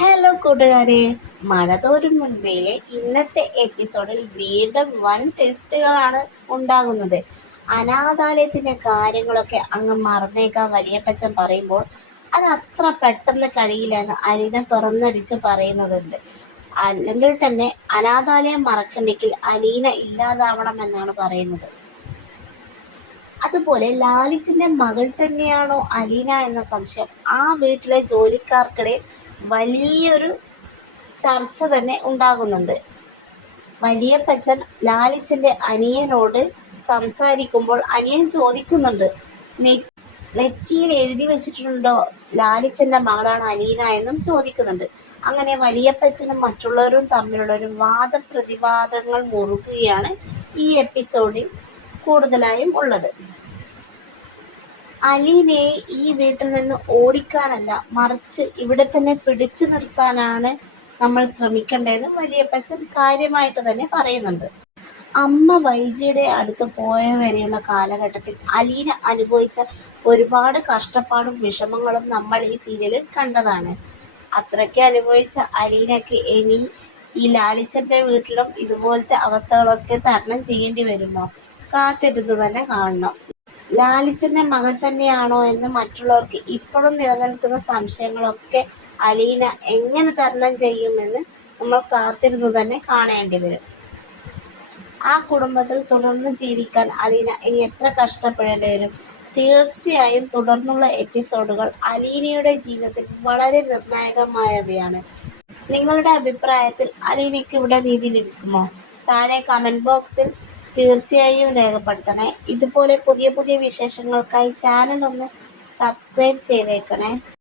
Hello കൂട്ടുകാരെ, മഴ തോരും മുൻപേലെ ഇന്നത്തെ എപ്പിസോഡിൽ വീണ്ടും വൻ ടെസ്റ്റുകളാണ് ഉണ്ടാകുന്നത്. അനാഥാലയത്തിൻ്റെ കാര്യങ്ങളൊക്കെ അങ്ങ് മറന്നേക്കാൻ വലിയപ്പച്ചൻ പറയുമ്പോൾ അത് അത്ര പെട്ടെന്ന് കഴിയില്ല എന്ന് അലീന തുറന്നടിച്ച് പറയുന്നതുണ്ട്. അല്ലെങ്കിൽ തന്നെ അനാഥാലയം മറക്കണ്ടെങ്കിൽ അലീന ഇല്ലാതാവണമെന്നാണ് പറയുന്നത്. അതുപോലെ ലാലിച്ചിന്റെ മകൾ തന്നെയാണോ അലീന എന്ന സംശയം ആ വീട്ടിലെ ജോലിക്കാർക്കിടയിൽ വലിയൊരു ചർച്ച തന്നെ ഉണ്ടാകുന്നുണ്ട്. വലിയപ്പച്ചൻ ലാലിച്ചന്റെ അനിയനോട് സംസാരിക്കുമ്പോൾ അനിയൻ ചോദിക്കുന്നുണ്ട്, നെറ്റിയിൽ എഴുതി വെച്ചിട്ടുണ്ടോ ലാലിച്ചന്റെ മകളാണ് അലീന എന്നും ചോദിക്കുന്നുണ്ട്. അങ്ങനെ വലിയപ്പച്ചനും മറ്റുള്ളവരും തമ്മിലുള്ള ഒരു വാദപ്രതിവാദങ്ങൾ മുറുകുകയാണ് ഈ എപ്പിസോഡിൽ കൂടുതലായും ഉള്ളത്. അലീനയെ ഈ വീട്ടിൽ നിന്ന് ഓടിക്കാനല്ല, മറിച്ച് ഇവിടെ തന്നെ പിടിച്ചു നിർത്താനാണ് നമ്മൾ ശ്രമിക്കേണ്ടതെന്ന് വലിയപ്പച്ചൻ കാര്യമായിട്ട് തന്നെ പറയുന്നുണ്ട്. അമ്മ വൈജിയുടെ അടുത്ത് പോയ വരെയുള്ള കാലഘട്ടത്തിൽ അലീന അനുഭവിച്ച ഒരുപാട് കഷ്ടപ്പാടും വിഷമങ്ങളും നമ്മൾ ഈ സീരിയലിൽ കണ്ടതാണ്. അത്രയ്ക്ക് അനുഭവിച്ച അലീനയ്ക്ക് ഇനി ഈ ലാലിച്ചന്റെ വീട്ടിലും ഇതുപോലത്തെ അവസ്ഥകളൊക്കെ തരണം ചെയ്യേണ്ടി വരുമോ? കാത്തിരുന്ന് തന്നെ കാണണം. ലാലിച്ചന്റെ മകൾ തന്നെയാണോ എന്ന് മറ്റുള്ളവർക്ക് ഇപ്പോഴും നിലനിൽക്കുന്ന സംശയങ്ങളൊക്കെ അലീന എങ്ങനെ തരണം ചെയ്യുമെന്ന് നമ്മൾ കാത്തിരുന്ന് തന്നെ കാണേണ്ടി വരും. ആ കുടുംബത്തിൽ തുടർന്ന് ജീവിക്കാൻ അലീന ഇനി എത്ര കഷ്ടപ്പെടേണ്ടി വരും? തീർച്ചയായും തുടർന്നുള്ള എപ്പിസോഡുകൾ അലീനയുടെ ജീവിതത്തിൽ വളരെ നിർണായകമായവയാണ്. നിങ്ങളുടെ അഭിപ്രായത്തിൽ അലീനയ്ക്ക് ഇവിടെ നീതി ലഭിക്കുമോ? താഴെ കമന്റ് ബോക്സിൽ തീർച്ചയായും രേഖപ്പെടുത്തണേ. ഇതുപോലെ പുതിയ പുതിയ വിശേഷങ്ങൾക്കായി ചാനൽ ഒന്ന് സബ്സ്ക്രൈബ് ചെയ്തേക്കണേ.